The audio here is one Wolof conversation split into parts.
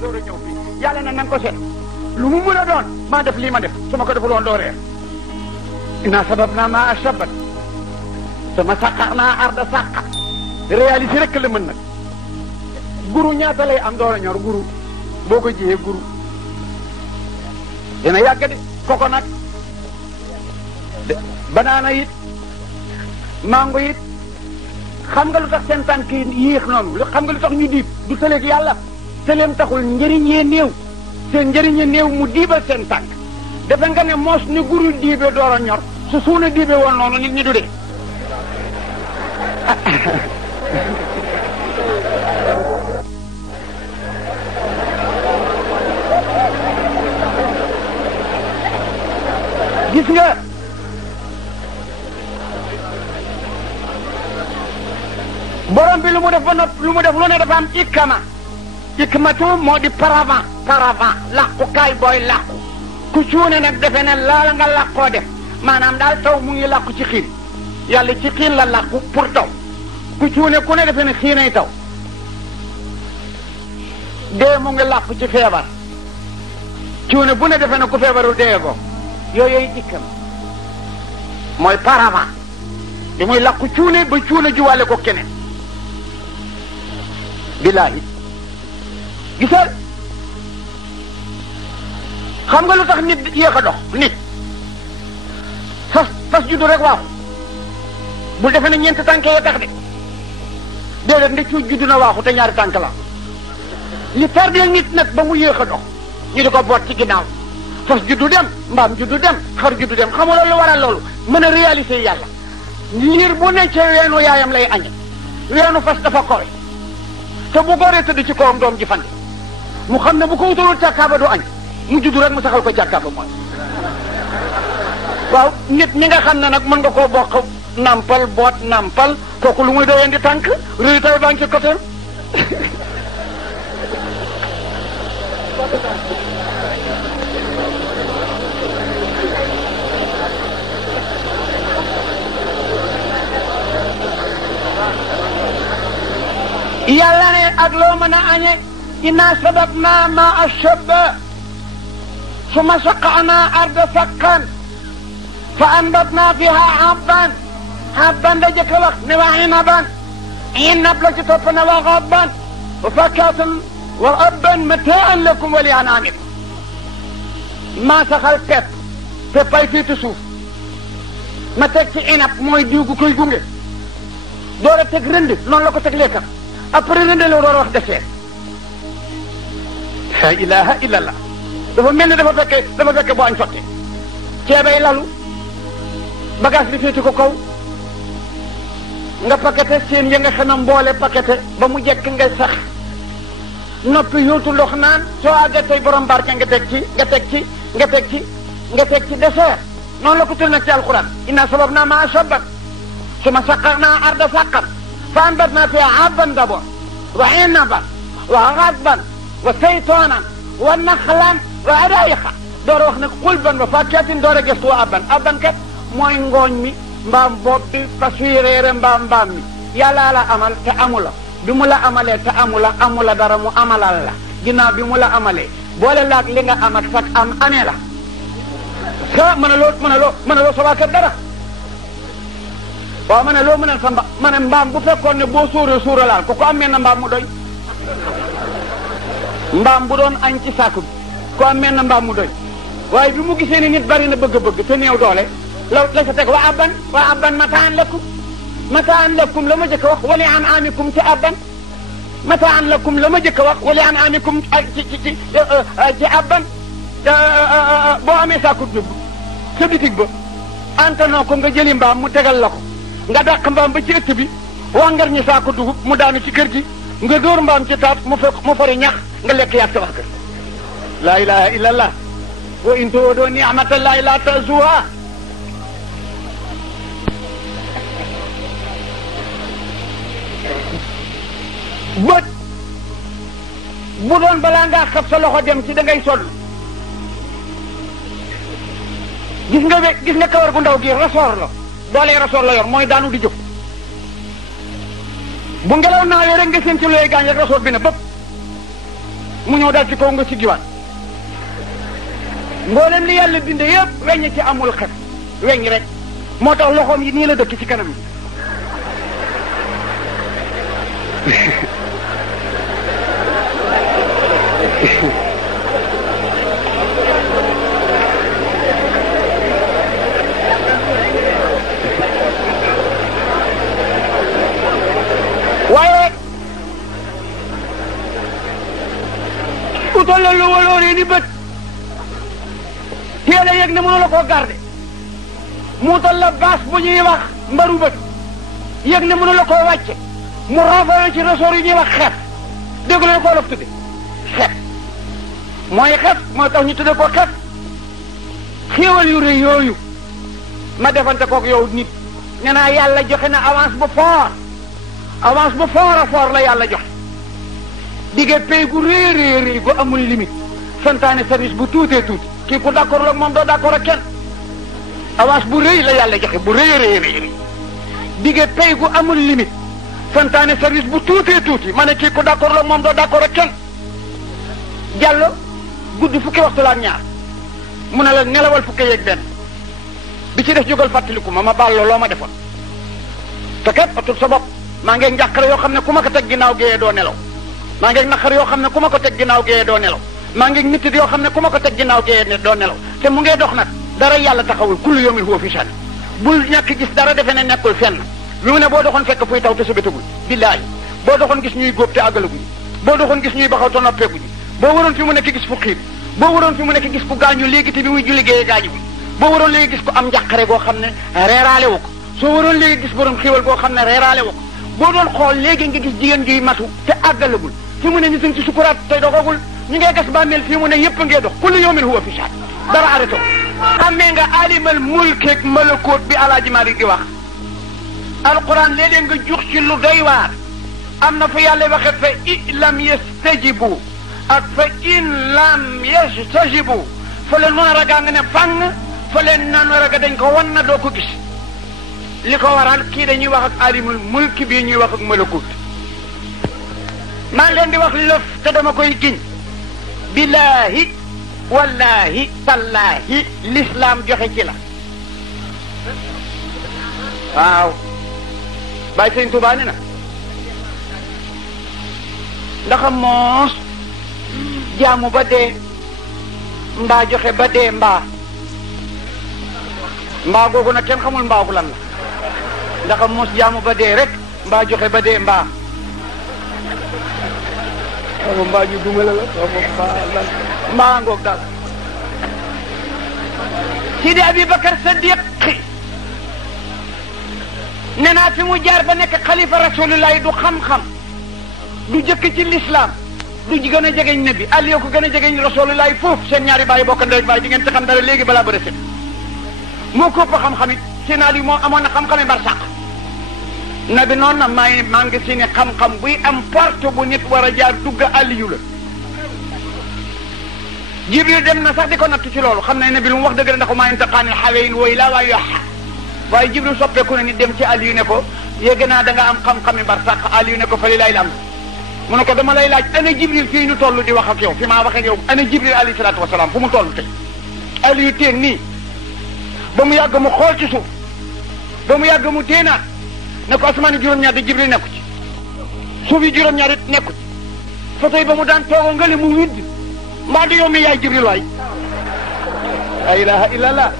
door a ñëw fii yàlla na nga ko seet lu mu mën a doon maa def lii ma def su ma ko deful woon doo reer inna sababna maa sabat sama saqarnaa arda saqa réalité rek la mën nag guru ñaata lay am door a ñor guru boo ko jiyee guru dina yàgg de koko nag banaana it mango it xam nga lu tax seen tànk yi yéex noonu xam nga lu tax ñu diib du tëleeg yàlla tëleem taxul njëriñ yee néew seen njëriñ yee néew mu diibal seen tànk defe nga ne moos ni guru diibe door a ñor su suuna diibe woon noonu nit ñi du dee gis nga borom bi lu mu def ba nopp lu mu def lu ne dafa am ikmatu moo di paravent làqukaay booy làqu ku cuune nag defe ne laala nga làqoo def maanaam daal taw mu ngi làqu ci xiin yàlla ci xiin la làqu pour taw ku cuune ku ne defe ne xiinay taw dee mu ngi làqu ci feebar cuune bu ne defe ne ku feebaru dee ko yooyu ikkam mooy paravent li muy làqu cuune ba cuune juwale ko keneen billaahi gisal xam nga lu tax nit yéex a dox nit fas juddu rek waaxu bul defe ne ñeenti tànk yoo tax de déedéet ndi cuuj juddu na waaxu te ñaari tànk la li tardé nit nag ba mu yéex a dox ñu di ko boot ci ginnaaw fas juddu dem mbaam juddu dem xar juddu dem xam nga loolu waral loolu mën a réaliser yàlla liir bu ne ca weenu yaayam lay añe weenu fas dafa kowe te bu góoree tëdd ci kawam doom ji fande mu xam ne bu ko wutalul càkkaaba du añ mu juddu rek mu saxal ko càkkaaba mooy waaw nit ñi nga xam ne nag mën nga koo bokk nampal boot nampal kooku lu muy doyeen di tànk réyu tay baa ngi ci côté yàlla ne ak loo mën a añe inna sababna ma ashaba summa saqana arda saqan fa anbatna fiha habban da jëkk wax ne wa inaban inab la ci topp ne wa xabban wa fakatan wa abban mataan lakum wa li anamikum maa saxal pepp ay fiitu suuf ma teg ci inab mooy diw gu koy gunge door a teg rënd noonu la ko teg lekkam après rënd la door a wax defee la ilaha illallah dafa mel ni dafa fekke boo añ sotte ceebay lalu bagage bi féeti ko kaw nga pakete seen ya nga xam mboole pakete ba mu jekk nga sax noppi yóotu ndox naan soo àggee tey borom barke nga teg ci dessert noonu la ko tël nag ci alquran inna sababna ma sabat summa saqarna arda saqan fa anbatna fiha habban d'abord wa inaban wa ghadban wa saytunan wa nakhlan wa adayiqa door a wax nag xulban wa fakihatin door a gëstu wa abban kat mooy ngooñ mi mbaam bopp bi fas wi réere mbaam mi yàlla la amal te amula bi mu la amalee te amula dara mu amalal la ginnaaw bi mu la amalee boole laag li nga am ak sax am amee la sa mën a loo sa waa kër dara waaw ma ne loo mënal sa ma ne mbaam bu fekkoon ne boo sóoralaal ko am mel na mbaam mu doy mbaam bu doon añ ci sàkku bi ko am mel na mbaam mu doy waaye bi mu gisee ni nit bari na bëgg te néew doole la sa teg wa abban mataan lakum la ma jëkk wax wali an amikum ci abban mataan lakum la ma jëkk wax wali an amikum ci abban boo amee sàkku dugub sa bitig ba antanoo ko nga jëli mbaam mu tegal la ko nga dàq mbaam ba ci ëtt bi wangar ñi saako dugub mu daanu ci kër gi nga dóor mbaam ci taat mu fari ñax nga lekk yàgg sa wax kër laa ilaha illallah wa in tu'uddu ni'matallahi la tuhsuha bët bu doon balaa ngaa xab sa loxo dem ci da ngay sonn gis nga kawar gu ndaw gi rasoor la doole rasoor la yor mooy daanu di jóg bu ngelaw naawee rek nga seen ci looy gaañ rek rasoor bi ne bëpp mu ñëw dal ci kaw nga siggiwaat mboolem li yàlla binde yëpp weñ ci amul xef weñ rek moo tax loxoom yi nii la dëkk ci kanam waaye utal la lu walooree ni bët teel a yëg ne mënu la koo garde mu utal la baas bu ñuy wax mbaru bët yëg ne mënu la koo wàcce mu rafetlu ci ressort yi ñuy wax xef dégg la ko wolof tudde xef mooy xef moo tax ñu tudde ko xef xéewal yu rëy yooyu ma defante kook yow nit nee naa yàlla joxe na avance bu fort a fort la yàlla joxe digge pay gu rëy gu amul limite santaane service bu tuutee tuuti kii ku d'accord ak moom doo d'accord ak kenn avance bu rëy la yàlla joxe bu rëy digge pay gu amul limite santaane service bu tuutee tuuti ma ne kii ku d'accord ak moom doo d'accord ak kenn jàllo gudd fukki waxtu la ak ñaar mu ne la nelawal fukki yeeg benn bi ci def jógal fàttaliku ma baal loo ma defoon te kat atul sa bopp maa ngi njàqare yoo xam ne ku ma ko teg ginnaaw géeyee doo nelaw maa ngi naqar yoo xam ne ku ma ko teg ginnaaw géeyee doo nelaw maa ngi nitit yoo xam ne ku ma ko teg ginnaaw géeyee doo nelaw te mu ngee dox nag dara yàlla taxawul kullu yawmin huwa fi sha'n bul ñàkk gis dara defe ne nekkul fenn lu mu ne boo doxoon fekk fuy taw te sobetagul billaahi boo doxoon gis ñuy góob te àggalaguñu boo doxoon gis ñuy baxaw te noppeeguñu boo waroon fi mu nekk gis fu xiib boo waroon fi mu nekk gis ku gaañu léegi te bi muy julli géeyee gaañu boo waroon léegi gis ko am njàqare goo xam ne reeraale wu ko soo waroon léegi gis borom xiiwal goo xam ne reeraale wu ko boo doon xool léegi nga gis jigéen juy matu te àggalagul fi mu ne ñu sën ci sukuraat te dogagul ñu ngay gas bàmmeel fii mu ne yëpp ngee dox kullu yawmin huwa fi sha'n dara arrêté xammee nga alimal mulkeeg malakoot bi Alaaji Maalik di wax alquran léeg-léeg nga jux ci lu doy waar am na fa yàlla waxe fa in lam yastajibu ak fa in lam yastajibu fa leen mën a ragaa nga ne fang fa leen naan raga dañ ko wan na doo ko gis li ko waral kii dañuy wax ak alimul mulki bii ñuy wax ak malakut maa ngi leen di wax lëf te dama koy giñ billaahi wallaahi tallaahi l'islam joxe ci la waaw bàyyi sëñ Tuubaa ni na ndax moos jaamu ba dee mbaa joxe ba dee mbaa googu nag kenn xamul mbaagu lan la ndax moos jaamu ba dee rek mbaa joxe ba dee mbaa xaw mbaa ñu dumala la xaw mbaa lan mbaa ngoog daal Sidi Abubakar Sadiq nee naa fi mu jaar ba nekk xalifa rasulullah du xam-xam du jëkk ci l'islam du gën a jegeñ nabi Aliou ko gën a jegeñ rasulullah foofu seen ñaari bàyyi bokk ndey bàyyi di ngeen ci xam dara léegi balaa bëri set moo ko ëpp xam-xam it seen Aliou moo amoon na xam-xami barsàq nabi noonu na maa ngi si ne xam-xam buy am porte bu nit war a jaar dugg Aliou la Jibril dem na sax di ko natt ci loolu xam ne nabi lu mu wax dëgg la ndax maa yantaqaanil hawayn wa ilaa waa yoxa waaye Jibril soppeeku ne nit dem ci Aliou ne ko yégg naa da nga am xam-xami barsàq Aliou ne ko fa lillaahil hamd mu ne ko dama lay laaj ana Jibril fii ñu toll di wax ak yow fi maa wax ak yow ana Jibril alayhi salaatu wasalaam fu mu toll tey Aliou teen nii ba mu yàgg mu xool ci suuf ba mu yàgg mu téenaat ne ko asamaani juróom-ñaar di Jibril nekku ci suuf yi juróom-ñaar it nekku ci fa tey ba mu daan toogoo ngale mu widd mbaa di yow mi yaay Jibril waay la ilaha illallah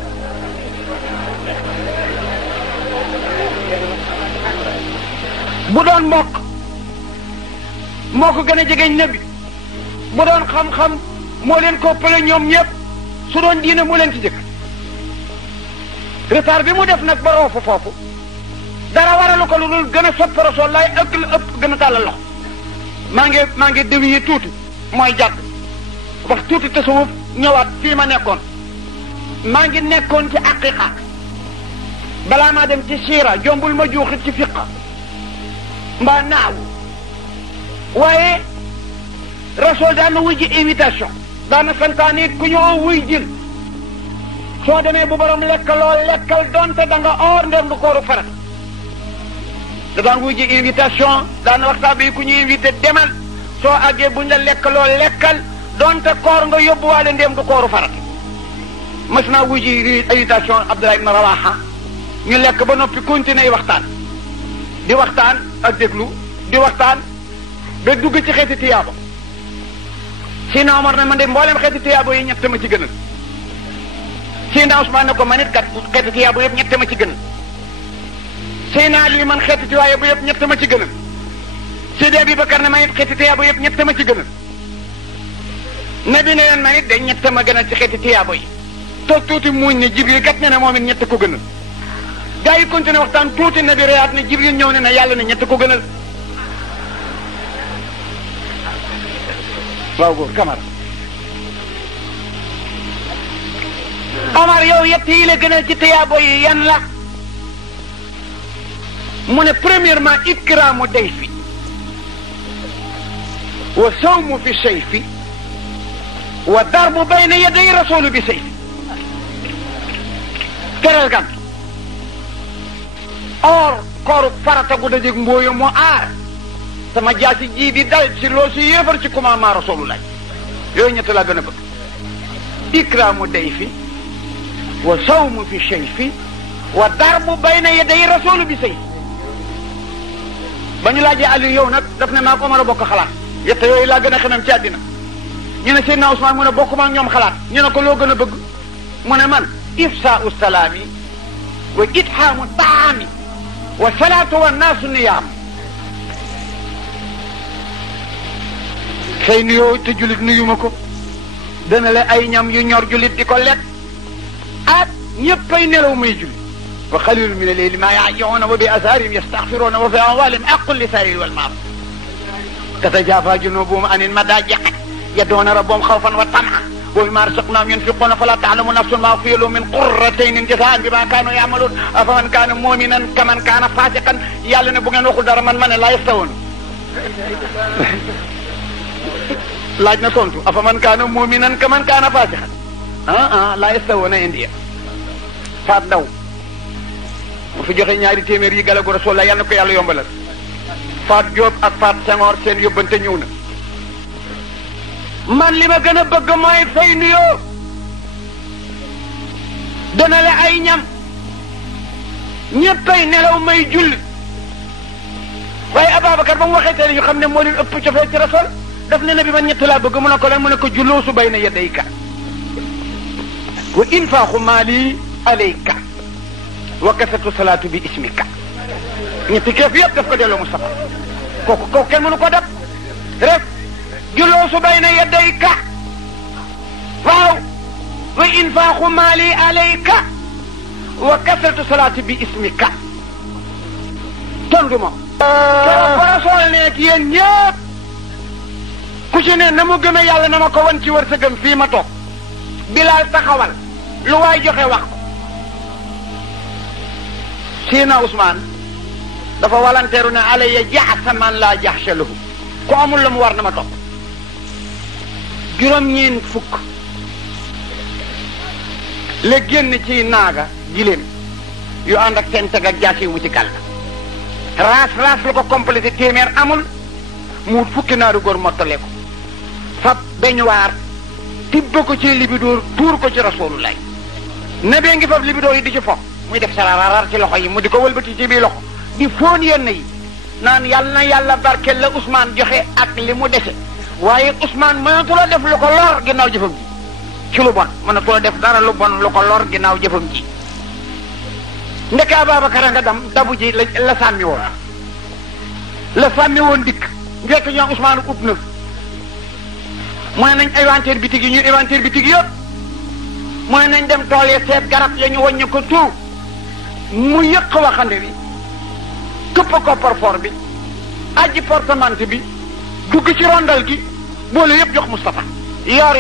bu doon mbokk moo ko gën a jegeñ nabi bu doon xam-xam moo leen ko pële ñoom ñëpp su doon diine moo leen ci jëkk retard bi mu def nag ba roofu foofu dara waralu ko lu dul gën a sopp Rasul laay ëpp la ëpp gën a tàllal loxo maa ngi déwiye tuuti mooy jàdd wax tuuti tasawuf ñëwaat fii ma nekkoon maa ngi nekkoon ci aqiqa balaa maa dem ci siira jombul ma juuxit ci fiqa mbaa naawu waaye Rasul daan na wuy ji invitation daana santaane ku ñëw wuy jil soo demee bu borom lekkaloo lekkal donte da nga or ndem du kooru farat da daan wuy ji invitation daana waxtaan bi ku ñu invité demal soo àggee buñ la lekk lool lekkal donte koor nga yóbbuwaale ndéem du kooru farat mas naa wuji invitation Abdullah ibn Rawaha ñu lekk ba noppi continuer waxtaan di waxtaan ak déglu di waxtaan ba dugg ci xeeti tiyaabo Seydina Omar ne man de mboolem xeeti tiyaabo yi ñett ma ci gënal Seydina Ousmane ne ko man it kat xeeti tiyaabo yëpp ñett ma ci gënal Seydina Ali man xeeti tiyaabo yëpp ñett ma ci gënal Seydi Abubakar ne man it xeeti tiyaabo yëpp ñett ma ci gënal nabi ne leen man it de ñett ma gënal ci xeeti tiyaabo yi toog tuuti muuñ ne Jibril kat ne ne moom it ñett ko gënal gaa yi continué waxtaan tuuti nabi reyaat ne Jibril ñëw ne na yàlla ne ñett ko gënal waaw góor Camara Omar yow yett yi la gënal ci tiyaabo yi yan la mu ne premièrement ikraamu dayfi wa sawmu fi sayfi wa darbu bayna yaday rasulu bi sayfi teral gan or kooru farata gu dajeg mbooyo moo aar sama jaasi ji di dal ci loo si yéefar ci commandement rasulullah yooyu ñett laa gën a bëgg ikraamu dayfi wa sawmu fi sayfi wa darbu bayna yaday rasulu bi sayfi ba ñu laajee Aliou yow nag daf ne maa ko mën a bokk xalaat yett yooyu laa gën a xemem ci àddina ñu ne Seydina Ousmane mu ne bokkuma ak ñoom xalaat ñu ne ko loo gën a bëgg mu ne man ifsaau salaami wa itxaamu taami wa salaatu wa naasu niyaam xëy nuyoo te julit nuyu ma ko dana la ay ñam yu ñor julit di ko lekk ak ñëppay nelaw may julli wa xaliilun mina layli maa yahjacuuna wa bi asaarihim yastaxfiruuna wa fi amwaalihim haqqun lissaa'ili wal mahruum tatajaafaa junuubuhum anil madaaji'i yad'uuna rabbahum xawfan wa tam'an wa mimmaa razaqnaahum yunfiquuna falaa ta'lamu nafsun maa ukhfiya lahum min qurrati a'yunin jazaa'an bimaa kaanuu ya'maluun afaman kaana mu'minan kaman kaana faasiqan yàlla ne bu ngeen waxul dara man ma ne laa yastawuun laaj na tontu afaman kaana mu'minan kaman kaana faasiqan laa yastawuuna indiya faat daw mu fi joxe ñaari téeméer yi galagu Rasul la yàlla na ko yàlla yombalal Faat Diop ak Faat Senghor seen yóbbante ñëw na man li ma gën a bëgg mooy fay nuyoo dana la ay ñam ñëppay nelaw may julli waaye Ababacar ba mu waxee tey ñu xam ne moo leen ëpp cofee ci Rasul daf ne na bi man ñett laa bëgg mu ne ko lan mu ne ko julloosu bayna yadayka wa infaaxu maali alayka wa kasatu salaatu bi ismika ñetti keef yëpp daf ko delloo Mustafa kooku kenn mënu ko def rek julloosu bayna yadayka waaw wa infaaxu maali alayka wa kasatu salaatu bi ismika tondu ma ko Rasul nekk yéen ñëpp ku ci ne na mu gën a yàlla na ma ko wan ci wërsëgam fii ma toog Bilaal taxawal lu waay joxe wax ko Seydina Ousmane dafa walanteeru ne alayya jaxsa man laa jaxsa lahu ku amul la mu war na ma topp juróom-ñeent fukk la génn ci naaga giléem yu ànd ak seen teg ak jaasi yu mu ci gàll raas la ko complété téeméer amul mu fukki naaru góor mottale ko fab beñ waar tibb ko ci libidoor tuur ko ci rasulullah nabee ngi fab libidoor yi di ci fo muy def sarararar ci loxo yi mu di ko wëlbati ci biir loxo di fóon yenn yi naan yàlla na yàlla barke la Ousmane joxe ak li mu dese waaye Ousmane mënatu la def lu ko lor ginnaaw jëfam ji ci lu bon mënatu la def dara lu bon lu ko lor ginnaaw jëfam ji ndeke Ababacar nga dam dabu ji la sàmmi woon dikk njëkk ñoom Ousmane ut na mu ne nañ inventaire bitig yi ñu inventaire bitig yëpp mu ne nañ dem tool yi seet garab ya ñu wàññi ko tout mu yëq waxande bi këpp coffre-fort bi ajji portemante bi dugg ci rondal gi boole yëpp jox Moustapha yor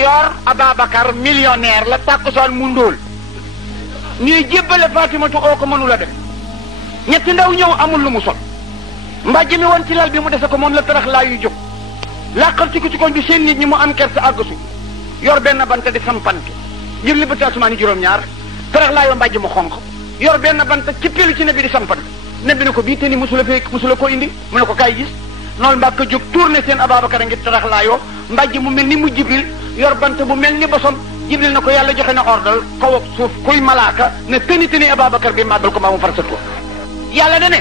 Ababacar millionnaire la tàkkusaan mu ndóol ñuy jébbale Fatimatu oo ko mënu la def ñetti ndaw ñëw amul lu mu sol mbàjj mi woon ci lal bi mu dese ko moom la tarax laa yu jóg làqal ci ko ci koñ bi seen nit ñi mu am kersa àggasu yor benn bant di sampante ngir li bëti asamaani juróom-ñaar tarax laa yoo mbàjj mu xonq yor benn bant ci pelu ci ne bi di sampante ne bi ne ko bii te ni musula ko indi mu ne ko kaay gis noonu Mbàkke jóg tourné seen Ababacar a ngi tarax laayoo mbàjj mu mel ni mu Jibril yor bant bu mel ni bosom Jibril na ko yàlla joxe na ordal kaw ak suuf kuy malaaka ne tëni Ababacar bi màggal ko maa mu farsat ko yàlla da ne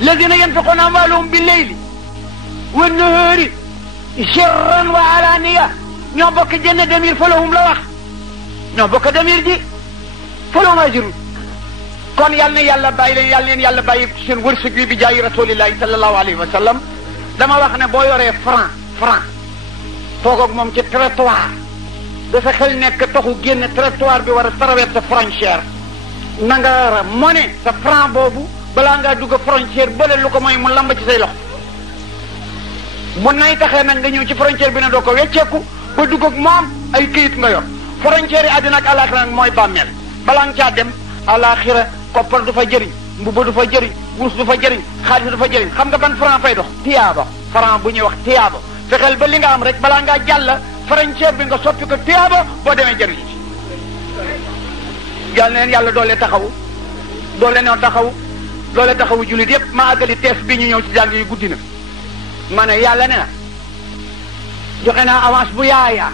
lazina yanfiquna amwaalahum bi leyli wa nahaari sirran wa alaaniya ñoo bokk jënne demir falahum la wax ñoo bokk demir ji falahum ajrun kon yal na yàlla bàyyi leen yal leen yàlla bàyyi seen wërsëg bi jaayi rasulillahi sallallahu alayhi wa sallam dama wax ne boo yoree franc toog ak moom ci trottoir dafa xel nekk taxu génn trottoir bi war a traverser frontière na nga monnaie sa franc boobu balaa ngaa dugg frontière bële lu ko mooy mu lamb ci say loxo mun nay taxee nag nga ñëw ci frontière bi ne doo ko wecceeku ba dugg ak moom ay këyit nga yor frontière yi àddina ak alaxira nag mooy bàmmeel balaa nga caa dem alaxira koppar du fa jëriñ mbuba du fa jëriñ wurus du fa jëriñ xaalis du fa jëriñ xam nga ban franc fay dox tiyaaba franc bu ñuy wax tiyaaba fexeel ba li nga am rek balaa ngaa jàll frontière bi nga soppi ko tiyaaba boo demee jëriñ yal na leen yàlla doole taxawu doole noo taxawu doole taxawu jullit yépp ma àggali tees bi ñu ñëw ci jàng yi guddi na ma ne yàlla ne na joxe naa avance bu yaayaa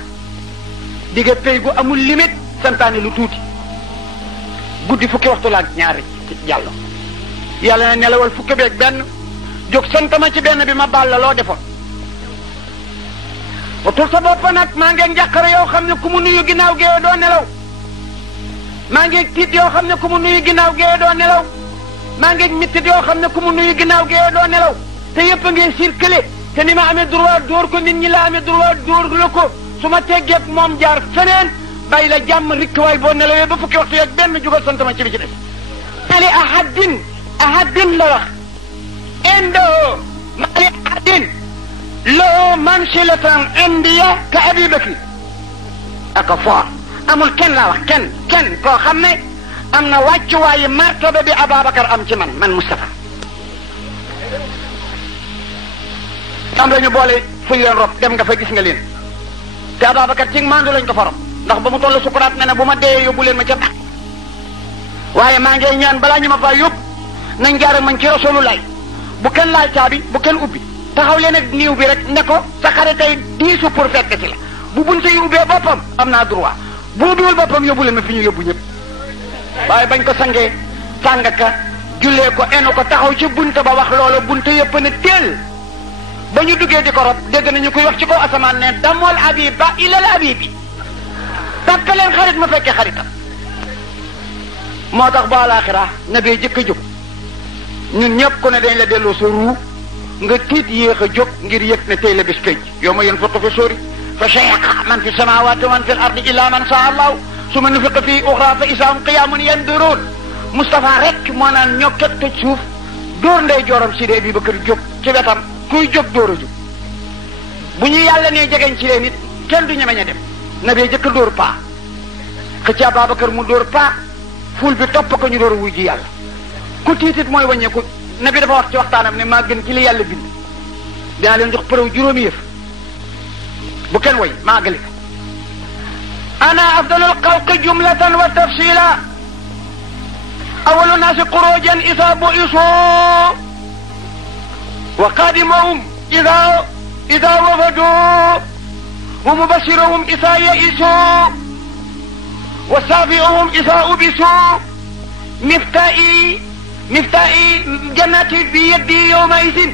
digga pay gu amul limite santaane lu tuuti guddi fukki waxtu la ak ñaari ci jàll yàlla ne nelawal fukki beeg benn jóg santama ci benn bi ma baal la loo defoon watul sa bopp nag maa ngi njàqare yoo xam ne ku mu nuyu ginnaaw géewe doo nelaw maa ngi tiit yoo xam ne ku mu nuyu ginnaaw géewe doo nelaw maa ngi mittit yoo xam ne ku mu nuyu ginnaaw géewe doo nelaw te yëpp a ngi circulé te ni ma amee droit dóor ko nit ñi la amee droit dóor la ko su ma teggeeg moom jaar feneen bàyyi la jàmm rikk waay boo nelawee ba fukki waxtu yeeg benn jugal sant ma ci bi ci def mali ahadin la wax indo mali ahadin loo mansilatan indiya ka Abi Bakri aka foor amul kenn laa wax kenn koo xam ne am na wàccuwaayu martaba bi Ababacar am ci man Moustapha am la ñu boole fu ñu leen rob dem nga fa gis nga leen te Ababacar ci mandu lañ ko fa rob ndax ba mu toll sukuraat ne bu ma dee yóbbu leen ma ca baax waaye maa ngi ñaan balaa ñu ma faa yóbbu nañ jaar ak man ci Rasulullah bu kenn laal caabi bu kenn ubbi taxaw leen ak niiw bi rek ne ko sa xare tey diisu pour fekk ci la bu bunte yi ubbee boppam am naa droit bu ubbiwul boppam yóbbu leen ma fi ñu yóbbu ñëpp waaye bañ ko sangee tàngaka jullee ko eno ko taxaw ci bunte ba wax loola bunte yëpp ne teel ba ñu duggee di ko rob dégg nañu koy wax ci kaw asamaan ne damool abiba ilal abibi takk leen xarit ma fekkee xaritam moo tax ba alaaxira na bee jëkk a jóg ñun ñëpp ku ne dañ la delloo sa ruu nga tiit yéex a jóg ngir yëg ne tey la bés pénc yow ma yéen fokk fi sóori fa shayaqa man fi samawati wa man fi l ardi illa man saa allahu summa nufiqa fii uxra fa isaahum qiyaamun yanduruun Moustapha rek moo naan ñokket tëj suuf dóor ndey jooram si dee bi ba kër jóg ci wetam kuy jóg dóor a jóg bu ñu yàlla nee jegeñ ci leen nit kenn du ñemeñ a dem na bee jëkk dóor paa xëcc Ababacar mu dóor paa ful bi topp ko ñu dóor wuy ji yàlla ku tiitit mooy wàññeeku na bi dafa wax ci waxtaanam ne maa gën ci li yàlla bind dinaa leen jox preuve juróomi yëf bu kenn way maa gëli ana afdalul xalqi jumlatan wa tafsila awalu naasi xurujan isa bu'isu wa qadimuhum ida wafadu wa mubashiruhum isa yaisu wa safiuhum isa ubisu mifta'i jannati bi yadi yawmaidin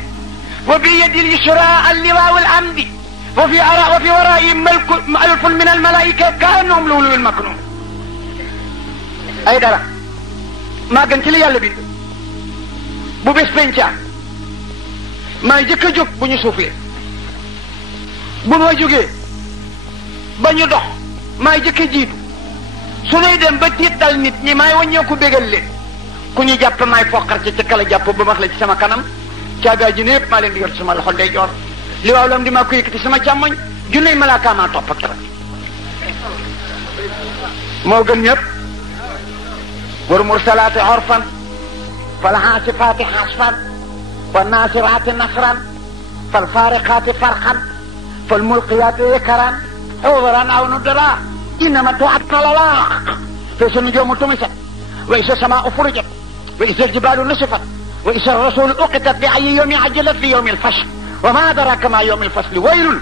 wa bi yadi al-yusra al-liwa wal-amdi wa fi wara'i alfun min al-malaika ka'annahum lu'lu'un maknun ay dara maa gën ci li yàlla bind bu bés penca maay jëkk a jóg bu ñu suuflee bu ma jógee ba ñu dox maay jëkk a jiitu su nay dem ba tiit dal nit ñi maay wàññeeku bégal leen ku ñu jàpp maay foqar ci kala jàpp ba max la ci sama kanam caabi ji ne yëpp maa leen di yor ci sama loxo ndeyjoor li waaw lam di maa ko yëkkati sama càmmoñ junney malaaka maa topp ak dara moo gën ñëpp wal mursalaati urfan fal haasifaati hasfan wan naasiraati nasran fal faariqaati farqan fal mulqiyaati ikran udran aw nudra innama tu'aduna lawaaqiq fa iza nujuumu tumisat wa iza samaa'u furijat wa iza al-jibaalu nusifat وإذا الرسول أقتت لأي يوم عجلت ليوم الفصل وما أدراك ما يوم الفصل ويل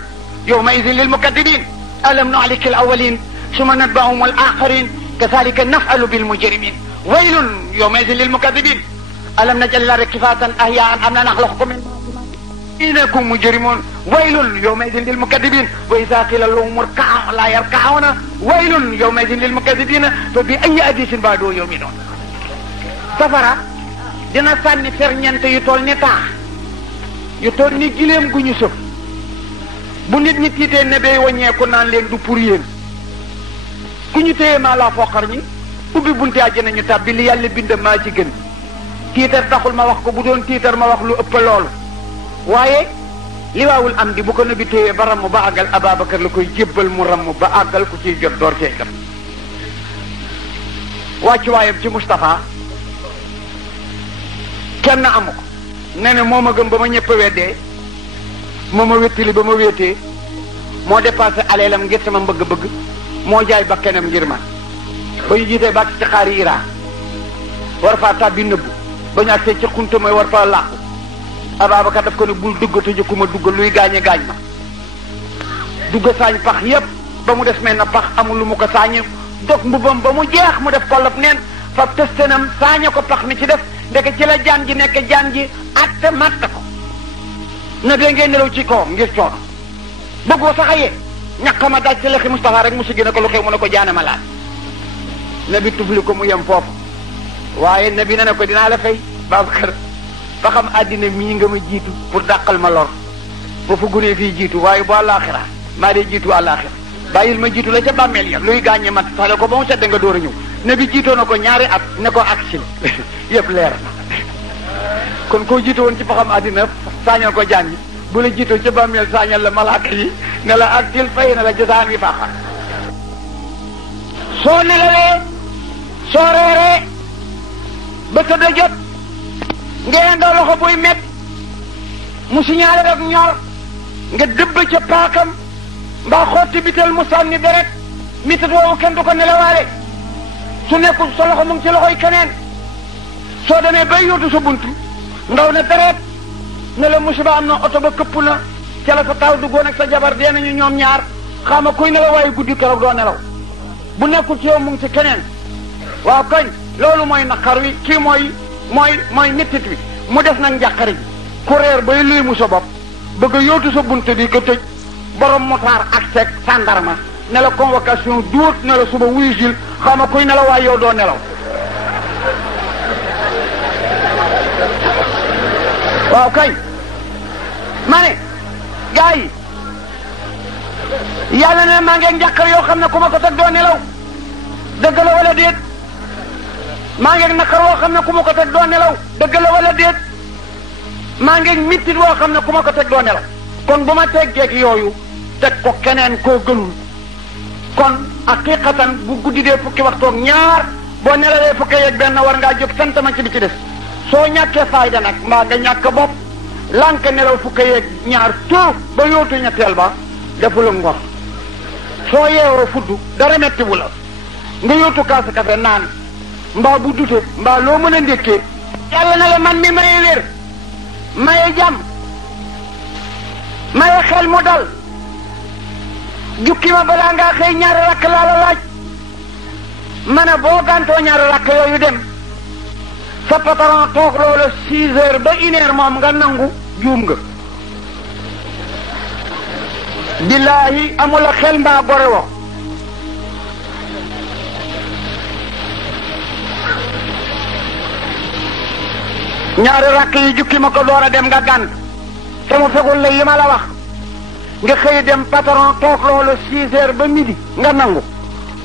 يومئذ للمكذبين ألم نهلك الأولين ثم نتبعهم الآخرين كذلك نفعل بالمجرمين ويل يومئذ للمكذبين ألم نجعل الأرض كفاة أحياء أم نخلقكم من إنكم مجرمون ويل يومئذ للمكذبين وإذا قيل لهم اركعوا لا يركعون ويل يومئذ للمكذبين فبأي حديث بعده يؤمنون safara dina sànni ferñeent yu toll ni taax yu toll ni gileem gu ñu sëf bu nit ñi tiitee ne bay waññeeku naan leen du pour yéen ku ñu téye maa laa foqar ñi ubbi bunte àjjana ñu tàbbi li yàlla bind maa ci gën tiitar taxul ma wax ko bu doon tiitar ma wax lu ëpp loolu waaye li waawul am di bu ko nabi téye ba ramm ba àggal Ababacar la koy jébbal mu ramm ba àggal ku ciy jot door cee jot wàccu waayam ci Moustapha kenn amu ko nee na moo ma gëm ba ma ñëpp weddee moo ma wéttali ba ma wéetee moo dépassé aleelam ngir sama bëgg-bëgg moo jaay bakkenam ngir man ba ñu jiitee bàcc ci xaari Iran war faa tàbbi nëbbu ba ñu àgsee ci xunta mooy war faa làqu Ababacar daf ko ne bul dugg te jëkkuma dugg luy gaañe gaañ ma dugg saañ pax yépp ba mu des mel na pax amul lu mu ko saañe dog mbubam ba mu jeex mu def kollop neen fab tëstanam saañe ko pax mi ci def ndeke ci la jaan ji nekk jaan ji atte matt ko na bee ngeen nelaw ci kawam ngir coono bëggoo sax a yee ñaqama daaj ci lexi Moustapha rek mu siggi ne ko lu xew mu ne ko jaane ma laal nabi tufli ko mu yem foofu waaye nabi ne na ko dinaa la fay Babacar ba xam àddina mii nga ma jiitu pour dàqal ma lor ba fa gunee fii jiitu waaye bu àllaaxira maa dee jiitu àllaaxira bàyyil ma jiitu la ca bàmmeel ya luy gaañe mat saxle ko ba mu sedd nga door a ñëw nabi jiitoo na ko ñaari at ne ko aksil yëpp leer na kon koo jiito woon ci paxam àddina saañal ko jaan yi bu la jiitoo ca bàmmeel saañal la malaaka yi ne la aksil fay na la jasaan wi faaxal soo nelawee soo reeree ba tëdd jot ngeen doo loxo buy met mu signalé rek ñor nga dëbb ca paakam mbaa xotti bitel mu sànni deret mitat woowu kenn du ko nelawaale su nekkul sa loxo mu ngi ci loxoy keneen soo demee bay yóotu sa buntu ndaw ne deret ne la musiba am na oto ba këpp na ca la sa taw duggoon ak sa jabar dee nañu ñoom ñaar xama kuy nelaw waaye guddi keroog doo nelaw bu nekkul ci yow mu ngi ci keneen waaw kañ loolu mooy naqar wi kii mooy mettit wi mu def nag njàqare ji ku reer bay luy mu sa bopp bëgg a yóotu sa bunt bi ko tëj borom motaar ak sec sandarma ne la convocation duut ne la suba wuyu sil xama kuy nelaw waaye yow doo nelaw waaw kay ma ne gars yi yàlla ne maa ngi njàqare yoo xam ne ku ma ko teg doo nelaw dëgg la wala déet maa ngi naqar woo xam ne ku ma ko teg doo nelaw dëgg la wala déet maa ngi mittit woo xam ne ku ma ko teg doo nelaw kon bu ma teggeeg yooyu teg ko keneen koo gënul kon haqiqatan bu guddi dee fukki waxtoog ñaar boo nelawee fukki yeeg benn war ngaa jóg sant ma ci bi ci des soo ñàkkee fayda nag mbaa nga ñàkk bopp lànk nelaw fukki yeeg ñaar tuuf ba yóotu ñetteel ba defula ngor soo yeewoo fudd dara metti bu la nga yóotu kaasu kafe naan mbaa bu dute mbaa loo mën a ndékkee yàlla na la man mi maye wér maye jàmm maye xel mu dal jukki ma balaa ngaa xëy ñaari rakk laa la laaj ma ne boo gàntoo ñaari rakk yooyu dem sa patron toog loola 6 heures ba 1 heure moom nga nangu juum nga billaahi amula xel mbaa gore wo ñaari rakk yi jukki ma ko door a dem nga gànt te mu fegul la yi ma la wax nga xëy dem patron toog loolu 6 heures ba midi nga nangu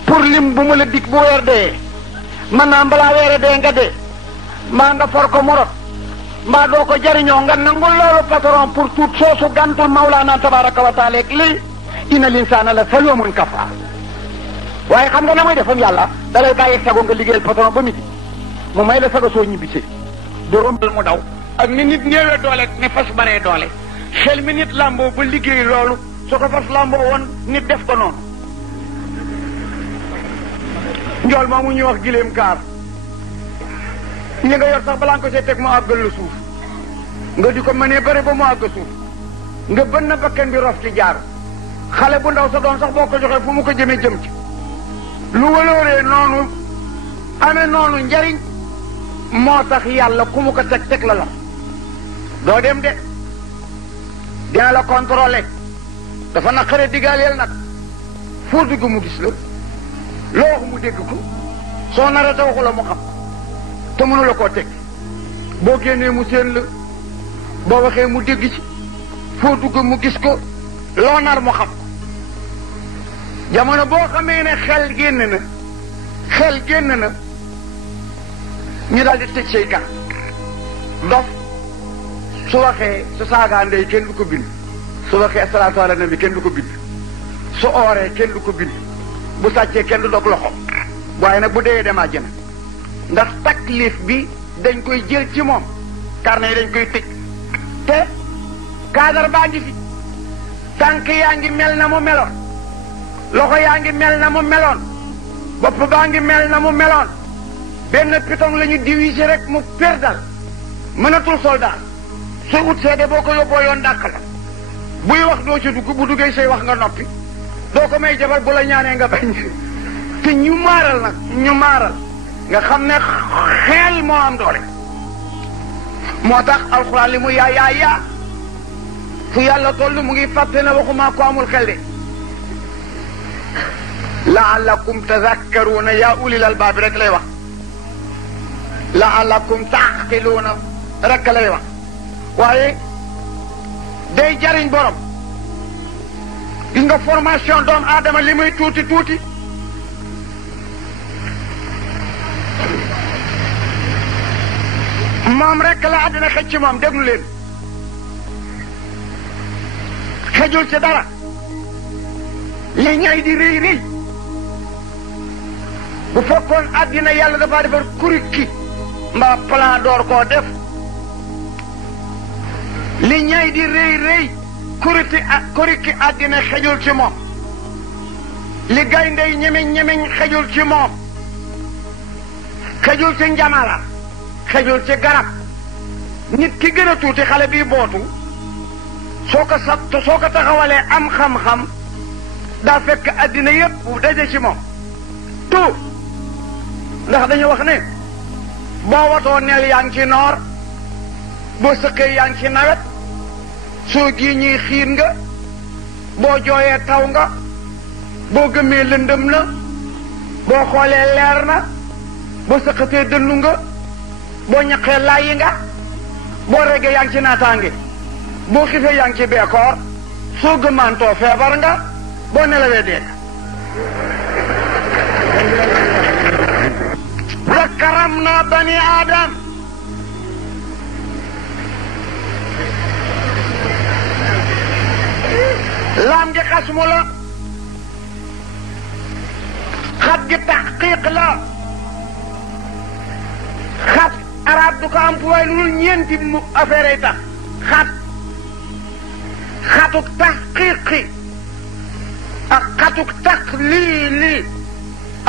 pour lim bu mu la dig bu weer dee man naa balaa weere dee nga dee mbaa nga for ko morot mbaa doo ko jariñoo nga nangu loolu patron pour tuut soosu gànta mawlaana tabaraka wa taala lii inna linsaana la salumun kafaar waaye xam nga na muy defam yàlla da lay bàyyi sago nga liggéeyal patron ba midi mu may la sago soo ñibbisee dorombal mu daw ak ni nit néewee doole ni fas baree doole xel mi nit làmboo ba liggéey loolu su ko fas làmboo woon nit def ko noonu njool moomu ñuy wax gileem kaar li nga yor sax balaa nga ko see teg mu àggal la suuf nga di ko mënee bëri ba mu àgg suuf nga bën na bakkan bi rof ci jaar xale bu ndaw sa doon sax boo ko joxee fu mu ko jëmee jëm ci lu walooree noonu amee noonu njariñ moo tax yàlla ku mu ko teg la doo dem de dina la contrôler dafa naqare digaaleel nag foo dugg mu gis la loo wax mu dégg ko soo naree te waxu la mu xam te mënu la koo teg boo génnee mu séen la boo waxee mu dégg ci foo dugg mu gis ko loo nar mu xam jamono boo xamee ne xel génn na ñu daal di tëj say kan dof su waxee su saagaa ndey kenn du ko bind su waxee asalaatu ala nabi kenn du ko bind su ooree kenn du ko bind bu sàccee kenn du dog loxo waaye nag bu dee dem àjjana ndax taklif bi dañ koy jël ci moom carnet yi dañ koy tëj te kaadar baa ngi fi tànk yaa ngi mel na mu meloon loxo yaa ngi mel na mu meloon bopp baa ngi mel na mu meloon benn piton la ñu diviser rek mu perdal mënatul soldat soo ut seede boo ko yóbboo yoon dàq la buy wax doo ci dugg bu duggee say wax nga noppi doo ko may jabar bu la ñaanee nga bañ te ñu maaral nga xam ne xeel moo am doole moo tax alxuraan li mu yaa fu yàlla toll mu ngi fàtte ne waxuma ko amul xel de la'allakum tazakkaruuna yaa ulil albaab rek lay wax la'allakum taaqiluuna rek lay wax waaye day jariñ borom gis nga formation doomu aadama li muy tuuti moom rek la àddina xëcc ci moom déglu leen xëjul ci dara li ñay di rëy bu fekkoon àddina yàlla dafa defar kurikki mbaa plan door koo def li ñay di rëy kurikki àddina xëjul ci moom li gaynde yi ñemeñ xëjul ci moom xëjul ci njamala xëjul ci garab nit ki gën a tuuti xale bii bootu soo ko taxawalee am xam-xam daa fekk àddina yépp daje ci moom tout ndax dañu wax ne boo watoo neel yaa ngi ci noor boo sëqee yaa ngi ci nawet soo gii ñuy xiir nga boo jooyee taw nga boo gëmee lëndëm na boo xoolee leer na boo sëqatee dënnu nga boo ñaqee laayi nga boo regee yaa ngi ci naataange boo xifee yaa ngi ci beekoor soo gëmmaantoo feebar nga boo nelawee dee wa karamna bani aadam laam gi xasmu la xat gi taxqiq la xat arab du ko am fu way lu ñeenti mu affaire yi tax xatuk taxqiqi ak xatuk taqlili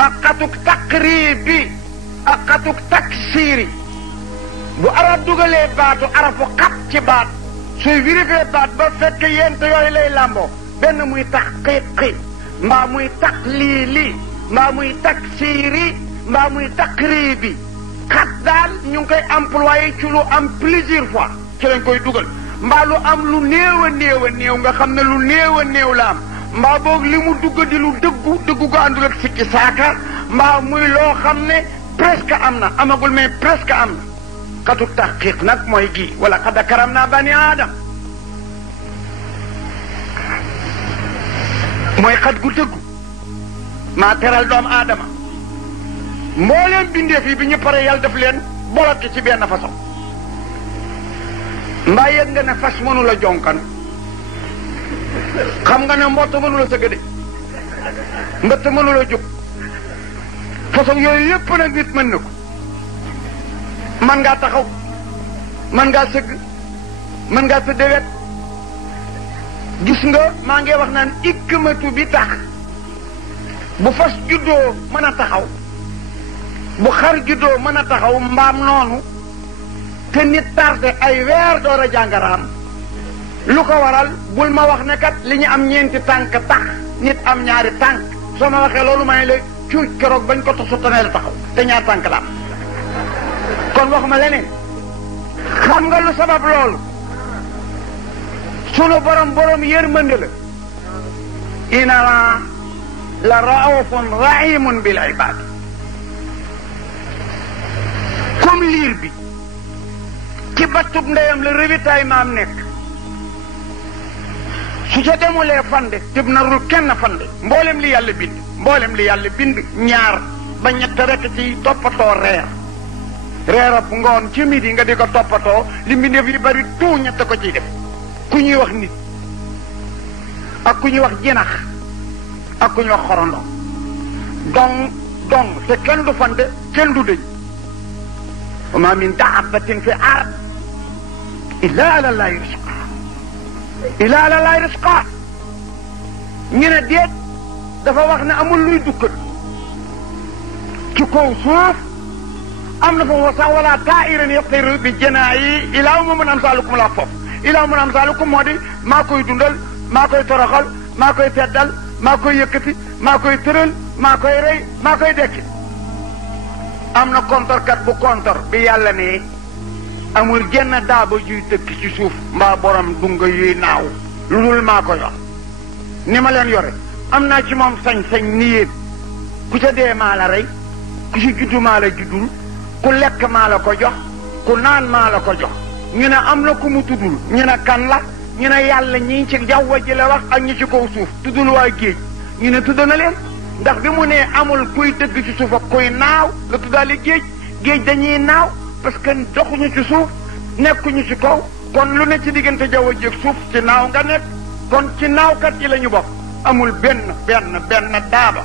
ak xatuk taqribi ak xatuk taksiri bu arab dugalee baatu arafu xat ci baat suy vérifié baat ba fekk yent yooyu lay làmboo benn muy taxqiqi mbaa muy taqlili mbaa muy taksiri mbaa muy taqribi xat daal ñu ngi koy employé ci lu am plusieurs fois ci lañ koy dugal mbaa lu am lu néew a néew nga xam ne lu néew a néew la am mbaa boog li mu dugg di lu dëggu ko àndul ak sikki saaka mbaa muy loo xam ne presque am na amagul mais presque am na xatu taxqiq nag mooy gi wala xad karamna bani aadam mooy xat gu dëggu maa teral doomu aadama mbooleem bindeef yi bi ñu pare yàlla def leen bloqué ci benn façon mbaa yëg nga ne fas mënu la jonkan xam nga ne mbott mënu la sëgg de mbëtt mënu la jóg façon yooyu yépp nag nit mën na ko mën ngaa taxaw mën ngaa sëgg mën ngaa tëdd wet gis nga maa ngi wax naan ikmatu bi tax bu fas juddoo mën a taxaw bu xar juddoo mën a taxaw mbaam noonu te nit tardé ay weer door a jàngaraam lu ko waral bul ma wax ne kat li ñu am ñeenti tànk tax nit am ñaari tànk soo ma waxee loolu may la cuuj keroog bañ ko tax suttanee la taxaw te ñaari tànk la am kon waxuma leneen xam nga lu sabab loolu sunu borom yërmande la inna la raufun rahimun bil ibad comme liir bi ci battub ndeyam la ravitaillement am nekk su ca demulee fande tëb na rul kenn fande mboolem li yàlla bind ñaar ba ñett rekk ci toppatoo reerab ngoon ci midi nga di ko toppatoo li mbindeef yi bari tout ñett ko ciy def ku ñuy wax nit ak ku ñuy wax jinax ak ku ñuy wax xorondo dong te kenn du fande kenn du dëj wa ma min daabatin fi ard illa ala llahi risqa ñu ne déet dafa wax ne amul luy dukkat ci kaw suuf am na fa sax wala taa'iran yatiru bi janaahi ilaa umamun amsaalukum la foofu ilaa umamun amsaalukum moo di maa koy dundal maa koy toroxal maa koy teddal maa koy yëkkati maa koy tëral maa koy rey maa koy dekki am na kontorkat bu kontor bi yàlla ne amul genn daaba juy tëkk ci suuf mbaa borom dunga yuy naaw lu dul maa ko yor ni ma leen yore am naa ci moom sañ-sañ ni yéen ku ca dee maa la rey ku ci juddu maa la juddul ku lekk maa la ko jox ku naan maa la ko jox ñu ne am na ku mu tuddul ñu ne kan la ñu ne yàlla ñi ci jaww ji la wax ak ñi ci kaw suuf tuddul waa géej ñu ne tudd na leen ndax bi mu nee amul kuy dëgg ci suuf ak kuy naaw la tuddaale géej dañuy naaw parce que doxuñu ci suuf nekkuñu ci kaw kon lu ne ci diggante jaww ji ak suuf ci naaw nga nekk kon ci naawkat yi la ñu bokk amul benn daaba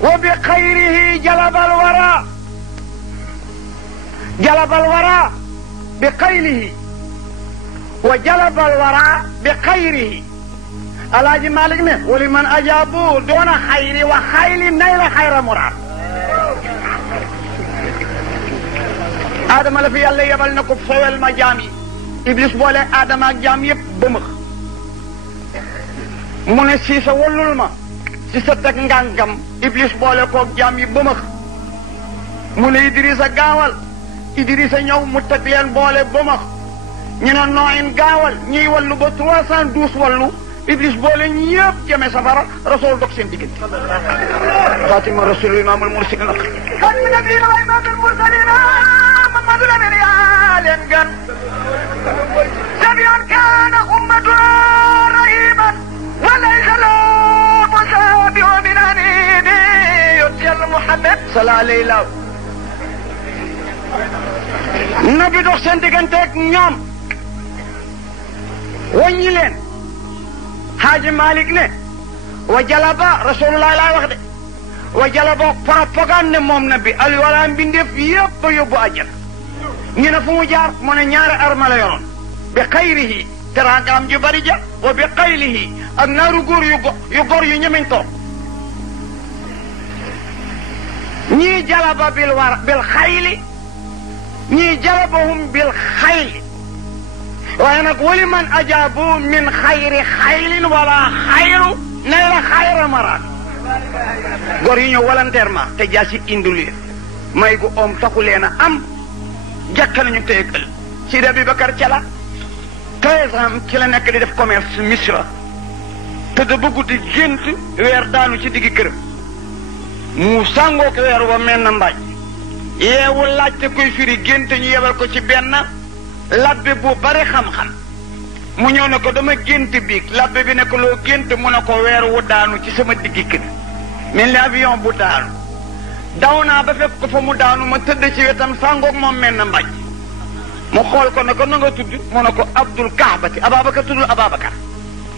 wa bi xayrihi jalabal wara bi xayrihi wa jalabal wara bi xayrihi alaaji Malik ne wali man ajaabu doona xayri wa xayli nay la xayra muraad Adama la fi yàlla yebal na ko fowel ma jaam yi Iblis boole Adama ak jaam yëpp bëmëx mu ne si sa wallul ma si sa teg ngàngam Iblis boole koog jaam yi bëmëx mu ne Idrissa gaawal Idrissa ñëw mu teg leen boole bëmëx ñu ne Nooyin gaawal ñuy wallu ba 312 wallu Iblis boole ñëpp jëme safara rasul dog seen diggante Fatima rasul imaamul mursalin kan mi nabiyina wa imaamul mursalin Mamadu Lamin yaa leen gan sabiyan kaana ummatu rahiman wa laysa lahu musaabihu min anidi yonent Yàlla Muhammad sallallahu alayhi wa sallam nabi dox seen digganteeg ñoom wàññi leen Haaji Malik ne wa jalaba rasulullah laay wax de wa jalaba propagande ne moom nabi ali wala mbindeef yëpp a yóbbu àjjana ñu ne fu mu jaar mu ne ñaari arma la yoroon bi xayrihi teraangaam ju bari ja wa bi xaylihi ak naaru góor yu gor yu ñemeñ toog ñii jalaba bil xayli ñii jalabahum bil xayli waaye nag wali man ajaabu min xayri xaylin wala xayru nay la xayra maraat gor yi ñëw volontairement te jaasi indul may gu oom taxu leen a am jàkk nañu tey ël Sidi Abubakar Cala 13 ans ci la nekk di def commerce Misra te da bëggu di gént weer daanu ci diggi këram mu sàngoo ko weer wa mel na mbaaj yeewu laajte koy firi gént ñu yebal ko ci benn labbe bu bari xam-xam mu ñëw ne ko dama gént biig labbe bi ne ko loo gént mu ne ko weer wu daanu ci sama diggi kër mel ni avion bu daanu daw naa ba fekk ko fa mu daanu ma tëdd ci wetam sàngoog moom mel na mbaj mu xool ko ne ko na nga tudd mu ne ko Abdul Kaabati Ababacar tuddul Ababacar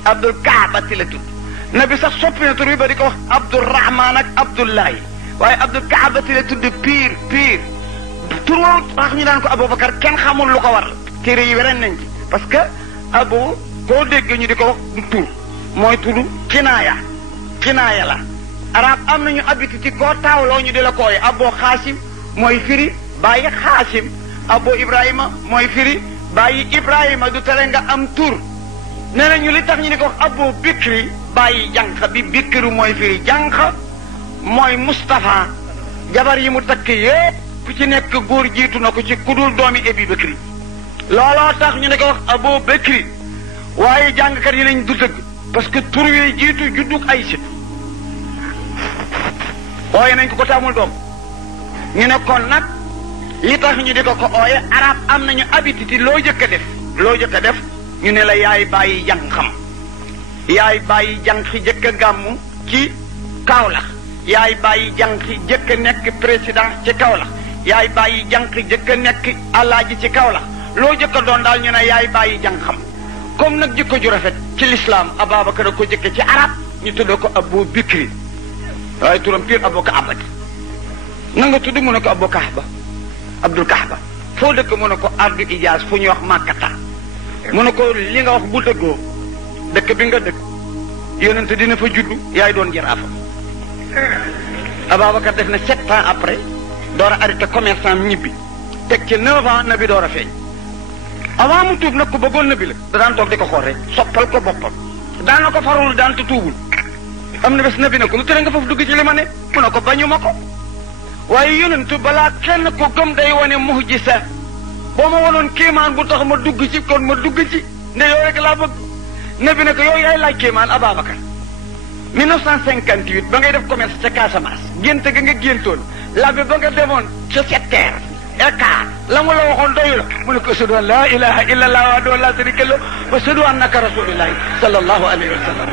Abdul Kaabati la tudd nabi sax soppi na tur bi ba di ko wax Abdurrahman ak Abdullahi waaye Abdul Kaabati la tudd pire tur woowu tax ñu daan ko Aboubacar kenn xamul lu ko war la téere yi weren nañ ci parce que koo dégg ñu di ko wax tur mooy tudd kinaaya la arab am nañu habitude koo taawloo ñu di la kooye Abo Xaasim mooy firi bàyyi Xaasim Abo Ibrahima mooy firi bàyyi Ibrahima du tere nga am tur nee nañu li tax ñu ni ko wax Abo Bikri bàyyi jànq bi Bikru mooy firi jànq mooy Moustapha jabar yi mu takk yépp ku ci nekk góor jiitu na ko ci kudul doomi Abi Bakri looloo tax ñu ne ko wax Abo Bakri waaye jàngkat yi lañ du dëgg parce que tur yooyu jiitu juddug ay sit ooye nañ ko taamul doom ñu ne kon nag li tax ñu di ko ooye arab am nañu habitude loo jëkk a def ñu ne la yaay bàyyi jànqam yaay bàyyi jànq jëkk a gàmmu ci Kaolack yaay bàyyi jànq jëkk a nekk président ci Kaolack yaay bàyyi jànq jëkk a nekk alaaji ci Kaolack loo jëkk a doon daal ñu ne yaay bàyyi jànqam comme nag jikko ju rafet ci l'islam Ababacar a ko jëkke ci arab ñu tudd ko Abu Bikri waaye turam piir Abu Kaaba na nga tudd mu ne ko Abu Kahba Abdul Kahba foo dëkk mu ne ko ardu Ijaaz fu ñuy wax Makkata mu ne ko li nga wax bu dëggoo dëkk bi nga dëkk yonente dina fa juddu yaay doon jaraafa Ababacar def na 7 ans après door a arrêté commerçant ñibbi teg ci 9 ans na bi door a feeñ avant mu tuub nag ko bëggoon na bi la da daan toog di ko xool rek soppal ko boppam daan na ko farul daan te tuubul am na bés na bi ne ko lu tere nga foofu dugg ci li ma ne mu ne ko bañu ma ko waaye yonentu balaa kenn ko gëm day wane muhjisa boo ma wonoon kéemaan bu tax ma dugg ci kon ma dugg ci nde yow rek laa bëgg na bi ne ko yow yaay laaj kéemaan Ababacar 1958 ba ngay def commerce ca Casamance gént ga nga géntoon labbe ba nga demoon ca Setter Eka la mu la waxoon doyu la mu ne ko ashhadu an laa ilaha illa allah wahdahu laa sharika lahu wa ashhadu annaka rasulullahi sallallahu alayhi wa sallam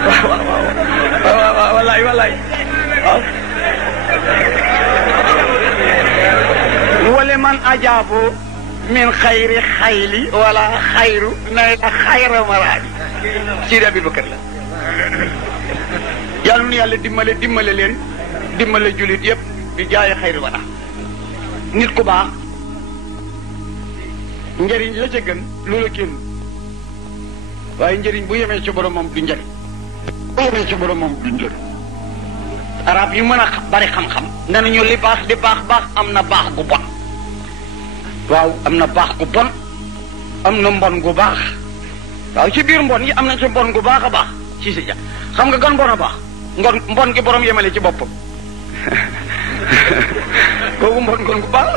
waaw wallaay waaw wala man ajaabu min xayri xayli wala xayru nayla xayra maraadi Sidi Abubakar la yàlla nu yàlla dimbale leen dimbale julit yëpp di jaay xayri wala nit ku baax njëriñ la ca gën loola kenn waaye njëriñ bu yemee ci borom moom du njëriñ bu yemee ci borom moom du njëriñ arab yu mën a bari xam-xam ne nañu li baax di baax am na baax gu bon waaw am na baax gu bon am na mbon gu baax waaw ci biir mbon yi am na ci mbon gu baax a baax ci si ja xam nga gan mbon a baax mbon gi borom yemale ci boppam kooku mbon gu baax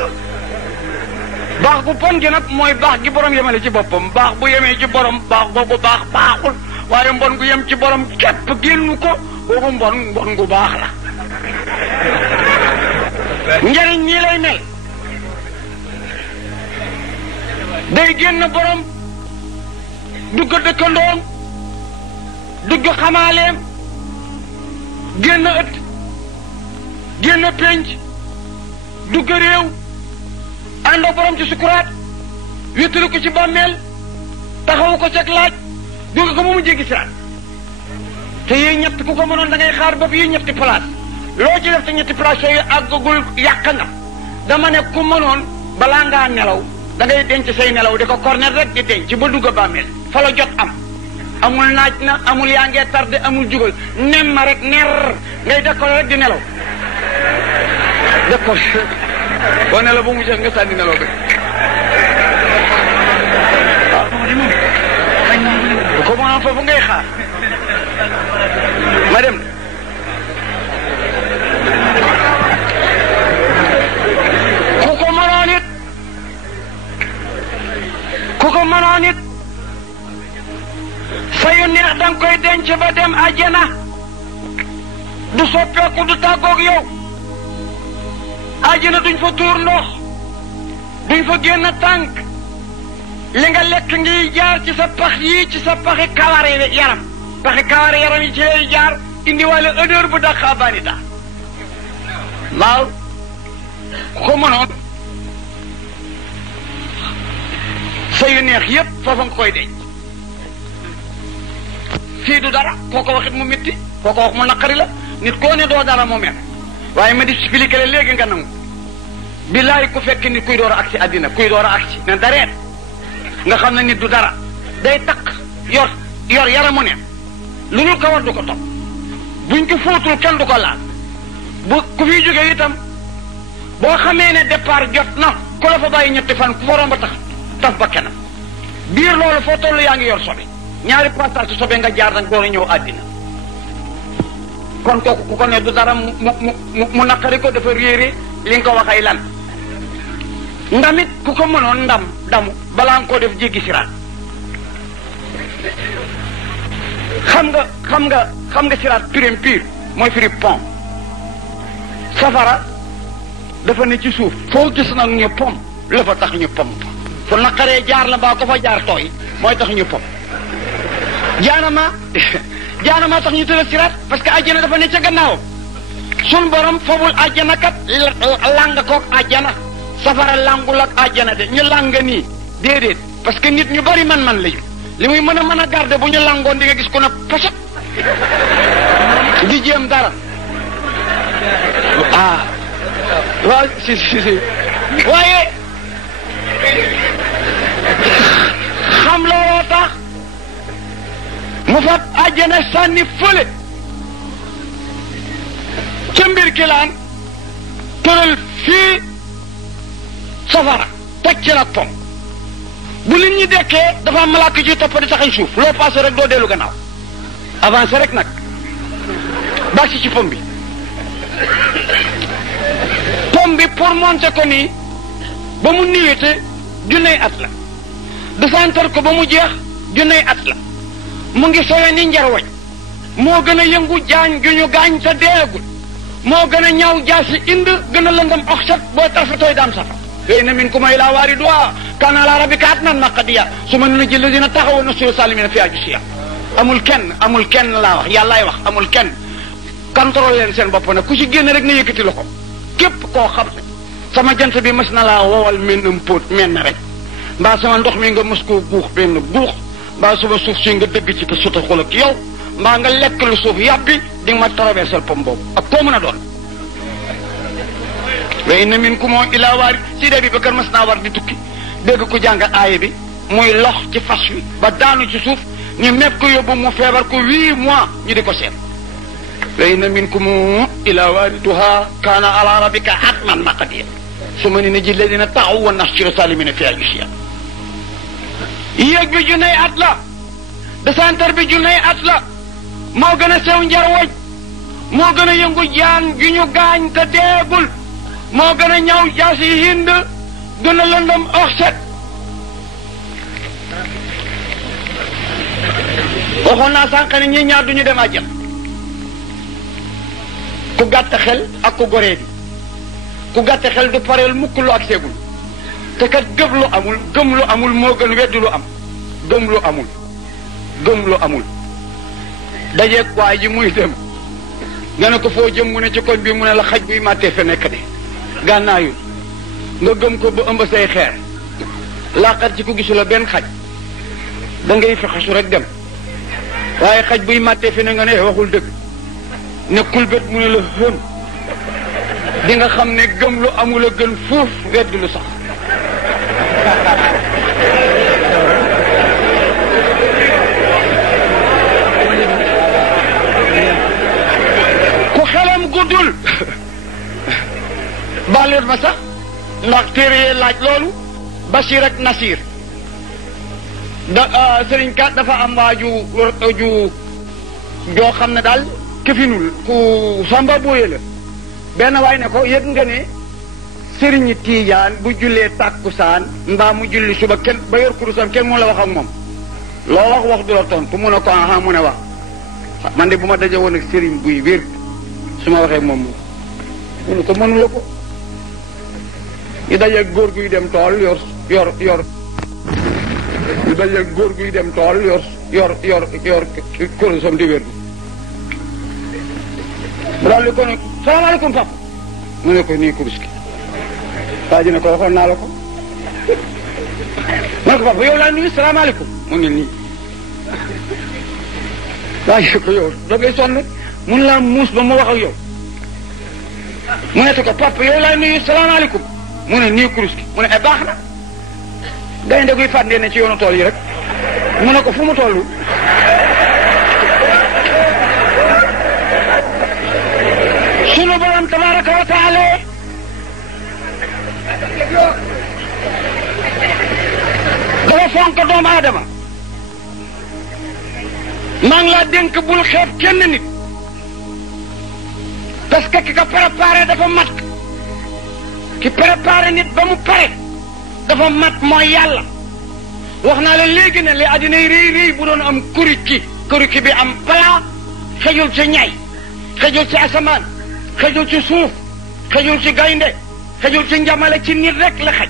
baax gu bon gi nag mooy baax gi borom yemale ci boppam baax bu yemee ci borom baax googu baaxul waaye mbon gu yem ci borom képp génnu ko kooku mbon gu baax la njëriñ ñii lay mel day génn borom dugg dëkkandoom dugg xamaaleem génn ëtt génn penc dugg réew ànd ak borom ci sukuraat wéttalu ko ci bàmmeel taxawu ko cag laaj jóge ko mu jéggi siraat te yii ñett ku ko mënoon da ngay xaar bopp yi ñetti place loo ci def te ñetti place yooyu àggagul yàq nga dama ne ku mënoon balaa ngaa nelaw da ngay denc say nelaw di ko cornet rek di denc ba dugg bàmmeel fa la jot amul naaj na amul yaa ngee tardé amul jugal nem ma rek ner ngay décoller rek di nelaw décoller boo nelaw ba mu jeex nga sànni nelaw bi bu ko mënoon foofu ngay xaar ma dem ku ko mënoon it sayu neex danga koy denc ba dem àjjana du soppeeku du tàggoog yow àjjana duñ fa tuur ndox duñ fa génn tànk li nga lekk ngi jaar ci sa pax yi ci sa paxi kawari yaram yi ci lay jaar indiwaale odeur bu dàq abanita waaw ko mënoon sayu neex yépp foofa nga koy denc fii du dara koo ko waxit mu métti koo ko wax mu naqari la nit koo ne doo dara mu mer waaye ma di expliqué la léegi nga nangu billaay ku fekk nit kuy door a agsi àddina kuy door a agsi ne dareet nga xam ne nit du dara day takk yor yaramu ne lu dul ko war du ko topp buñ ko fóotul kenn du ko laal bu ku fi jógee itam boo xamee ne départ jot na ku la fa bàyyi ñetti fan ku fa romb tax taf ba kenn biir loolu foo toll yaa ngi yor sobe ñaari passage sobe nga jaar nag door a ñëw àddina kon kooku ku ko ne du dara mu naqari ko dafa réere li nga ko wax ay lan ndamit ku ko mënoon damu balaa nga koo def jéggi siraat xam nga siraat pirim pire mooy firi pont safara dafa ne ci suuf foo gis nag ñu pom la fa tax ñu pom fu naqaree jaar la mbaa ko fa jaar tooy mooy tax ñu pom jaanama tax ñu tëral siraat parce que àjjana dafa ne ca gannaawam sun borom foobul àjjana kat làng koog àjjana safara langul ak àjjana de ñu làng nii déedéet parce que nit ñu bari man lañu li muy mën a garder bu ñu langoon di nga gis ko na poset di jéem dara waaw si waaye xam looloo tax mu fab àjjana sànni fële ca mbir kilaan tëral fii safara teg ci nag pom bu nit ñi dekkee dafa am malaaka ci topp di taxañ suuf loo passé rek doo dellu gannaaw avancé rek nag baax ci pom bi pour monter ko nii ba mu niwete junney at la desantar ko ba mu jeex junney at la mu ngi sowe ni njarwañ moo gën a yëngu jaañ ju ñu gaañ te deegul moo gën a ñaaw jaasi ind gën a lëndam oxsat boo tarfatooy daam safa yooyu na min ku may laa waari duwaa kaana ala rabbika hatman maqdiya su ma nuna jël dina taxawoon na sulu salimina fi ajusiya amul kenn laa wax yàllaay wax amul kenn contrôle leen seen bopp nag ku ci génn rek na yëkkati loxo képp koo xam ne sama jant bi mës na laa wowal menn póot menn rek mbaa sama ndox mi nga mës koo guux benn guux mbaa suba suuf si nga dëgg ci ko suta xol ak yow mbaa nga lekk lu suuf yàbbi di nga ma traversel pom boobu ak koo mën a doon wa inna minkum ila waari si dee bi Bakar mës naa war di tukki dégg ku jàng aaya bi muy lox ci fas wi ba daanu ci suuf ñu mepp ko yóbbu mu feebar ko 8 mois ñu di ko seet wa inna minkum ila waariduha kaana ala rabbika hatman maqdiya summa nunajji alladina taqaw wa nahshuru salimina fi ajusiya yéeg bi junney at la desantar bi junney at la moo gën a sew njarwoj moo gën a yëngu jaan ju ñu gaañ te deegul moo gën a ñaw jaasi hind gën a lëndam oxset waxoon naa sànq ne ñi ñaar duñu dem àjjana ku gàtt xel ak ku goree bi ku gàtt xel du pareel mukk lu ak seegul te kat gëm lu amul moo gën weddi lu am gëm lu amul dajeeg waay ji muy dem nga ne ko foo jëm mu ne ci koñ bi mu ne la xaj buy màttee fe nekk de gànnaayu nga gëm ko ba ëmb say xeer laqat ci ku gisula benn xaj da ngay fexesu rek dem waaye xaj buy màttee fe ne nga ne waxul dëgg nekkul bët mu ne la hëm di nga xam ne gëm lu amul a gën fuuf weddi lu sax ku xelam guddul bàlleet ma sax ndax téere yee laaj loolu Bachir ak Nasir sëriñ kat dafa am waaju joo xam ne daal këfinul ku samba booye la benn waay ne ko yëg nga ne sëriñi Tiijaan bu jullee tàkkusaan mbaa mu julli suba kenn ba yor kurusam kenn mu la wax ak moom loo wax du la tontu mu ne ko aha mu ne wax man de bu ma daje woon ak sëriñ buy wér su ma waxee moom mu ne ko mënu la ko ñu daje góor guy dem tool yor ñu daje góor guy dem tool yor kurusam di wér mu daal di ko ne salaamaaleykum papa mu ne ko nii kurus gi waa ji ne ko waxoon naa la ko mu ne ko papa yow laa nuyu salaamaaleykum mu ne nii waa ji ko yow da ngay sonn mun laa muus ba ma wax ak yow mu ne ko papa yow laa nuyu salaamaaleykum mu ne nii kurus gi mu ne baax na gaynde guy fàndee ne ci yoonu tool yi rek mu ne ko fu mu toll sunu borom tabaraka wa taala dafa fonk doomu aadama maa ngi laa dénk bul xeeb kenn nit parce que ki ko préparé dafa mat ki préparé nit ba mu pare dafa mat mooy yàlla wax naa la léegi ne li àddina yi réy bu doon am kuriki bi am plat xëjul ci ñay xëjul ci asamaan xëjul ci suuf xëjul ci gaynde xëjul ci njamale ci nit rek la xaj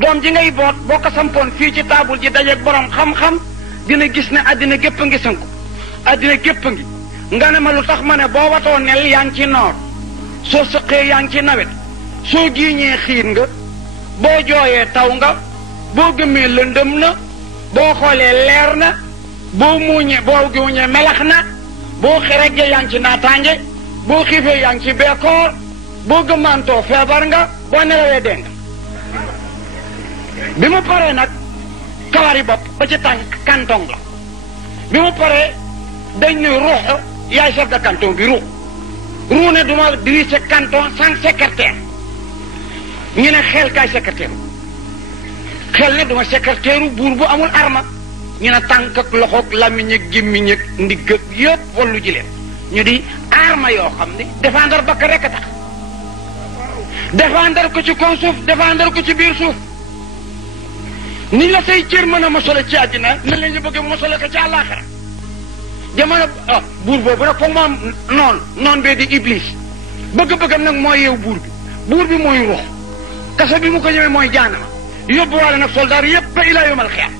doom ji ngay boot boo ko sampoon fii ci taabul ji dajeeg borom xam-xam dina gis ne àddina gépp a ngi sënku àddina gépp a ngi nga ne ma lu tax ma ne boo watoo nel yaa ngi ci noor soo sëqee yaa ngi ci nawet soo giiñee xiir nga boo jooyee taw nga boo gëmee lëndëm na boo xoolee leer na boo muuñee melax na boo xerejee yaa ngi ci naataange boo xiifee yaa ngi ci beekoor boo gëmmaantoo feebar nga boo nelawee dee nga bi mu paree nag kawari bopp ba ci tànk canton la bi mu paree dañ ne ruux yaay chef de canton bi ruux ne duma diriger canton sans secrétaire ñu ne xel kaay secrétaire xel ne duma secrétaire buur bu amul arma ñu ne tànk ak loxo ak làmmiñ ak gémmiñ ak ndigg ak yëpp wallu ji leen ñu di arma yoo xam ne défendre bakk rek a tax défendre ko ci kaw suuf défendre ko ci biir suuf ni la say cër mën a mosole ci àddina na la ñu bëgg mosole ko ci àllaaxira jamono buur boobu nag foog moom noon bee di iblis bëgg-bëggam nag mooy yeew buur bi mooy ruux kaso bi mu ko ñëwee mooy jaanama yóbbuwaale nag soldaar yépp ba ilaa yomal xiyaam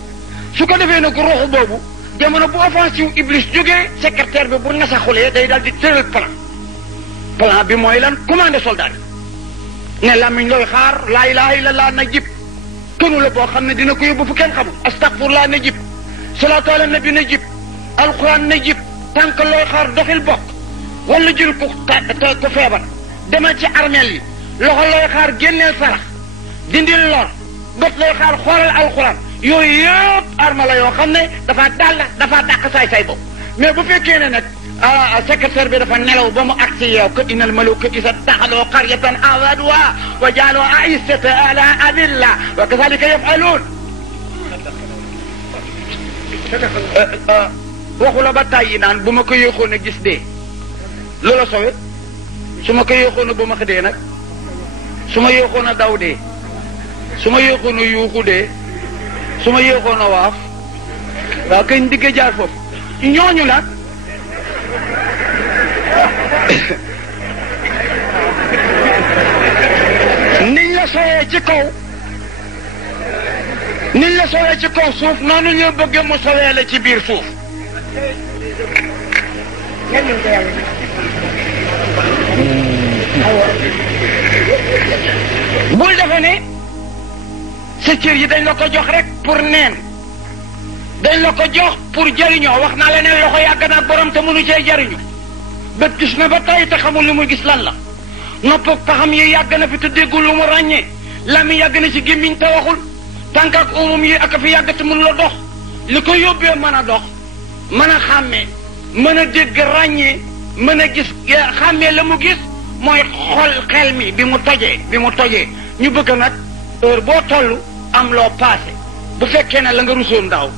su ko defee nag ruuxu boobu jamono bu offensive iblis jógee secrétaire bi bu nasaxulee day daal di tëral plan bi mooy lan commandé soldat yi ne làmmiñ looy xaar laa ilaha illallah na jib tonu la boo xam ne dina ko yóbbu fu kenn xamul astaghfirullah na jib salaatu ala nabi na jib alquran na jib tànk looy xaar doxil bokk wala jël ko feebar demal ci armeel yi loxo looy xaar génneel sarax dindil lor bët looy xaar xoolal alquran yooyu yëpp arma la yoo xam ne dafa dàq saay boobu mais bu fekkee ne nag secrétaire bi dafa nelaw ba mu agsi yow ka innal maluka isa taxaloo qaryatan awaduha wa jaaloo aissata ala adilla wa kazalika yafaluun waxu la ba tàyyi naan bu ma ko yéexoon a gis dee loola sowe su ma ko yéexoon a ba ma xëdee nag su ma yéexoon a daw dee su ma yéexoon a yuuxu dee su ma yéexoon a waaf waaw kañ digg jaar foofu ñooñu nag niñ la sooyee ci kaw suuf noonu ñu bëggee mu sooyee la ci biir suuf bul defe ne sa cër yi dañ la ko jox rek pour neen dañ la ko jox pour jariñoo wax naa leneen loxo yàgg naa borom te mënu cee jariñu bët gis na ba tey te xamul li muy gis lan la nopp paxam yi yàgg na fi te déggul lu mu ràññee lami yàgg na ci gémmiñ te waxul tànk ak umum yi ak fi yàgg te mënu la dox li ko yóbbee mën a dox mën a xàmmee mën a dégg ràññee mën a gis xàmmee la mu gis mooy xol xel mi bi mu tojee ñu bëgg nag heure boo toll am loo passé bu fekkee ne la nga rusoon daaw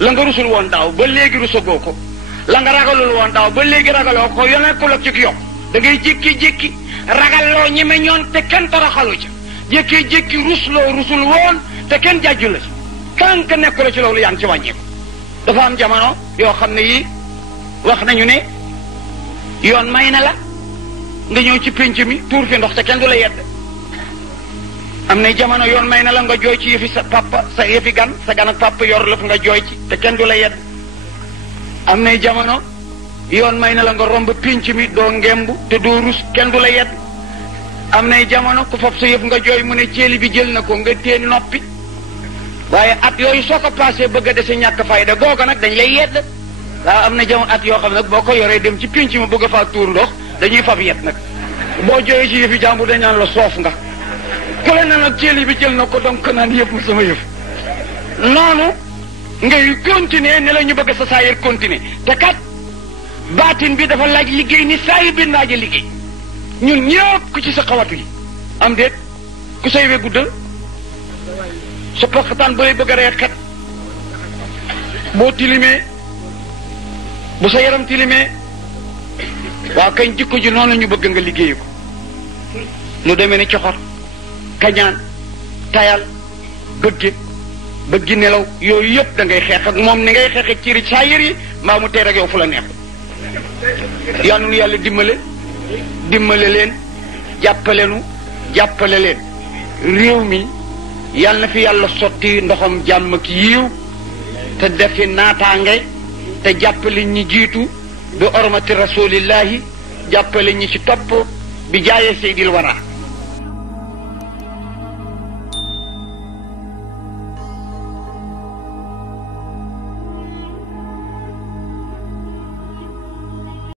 la nga rusul woon daaw ba léegi rusagoo ko la nga ragalul woon daaw ba léegi ragaloo ko yonekkul ak ci yokk da ngay jékki-jékki ragalloo ñeme ñoon te kenn toroxalu ca jékki-jékki rusul woon te kenn jàjju la ci tant que nekkula ci loolu yaa ngi ci wàññeeku dafa am jamono yoo xam ne yi wax nañu ne yoon may na la nga ñëw ci pénc mi tuur fi ndox te kenn du la yedd am na jamono yoon may na la nga jooy ci yëfi sa papa sa yëfi gan sa gan ak papa yor lëf nga jooy ci te kenn du la yedd am na jamono yoon may na la nga romb pénc mi doo ngemb te doo rus kenn du la yedd am na jamono ku fab sa yëf nga jooy mu ne ceeli bi jël na ko nga téen noppi waaye at yooyu soo ko passé bëgg a dese ñàkk fayda googa nag dañ lay yedd waaw am na jamono at yoo xam ne nag boo ko yoree dem ci pénc mi bëgg a faa tuur ndox dañuy fab yet nag boo jooyee ci yëfi jàmbur dañ naan la soof nga ku le na nag ceeli bi jël na ko donc naan yëpp mu sama yëf noonu ngay continuer ne la ñu bëgg sa saayir continuer te kat baatin bi dafa laaj liggéey ni saayir bi naaje liggéey ñun ñëpp ku ci sa xawatu yi am déet ku say we guddal sa poqataan ba lay bëgg a rey xet boo tilimee bu sa yaram tilimee waaw kañ jikko ji noonu la ñu bëgg nga liggéeyu ko lu demee ni coxor kañaan tayal bëggi nelaw yooyu yëpp da ngay xeex ak moom ni ngay xeexe ciri saa yër yi mbaa mu tey rek yow fu la neex yal na nu yàlla dimbale leen jàppale leen réew mi yal na fi yàlla sotti ndoxam jàmm ki yiiw te defi naataange te jàppale ñi jiitu bi ormati rasulillahi jàppale ñi ci topp bi jaayee seydil wara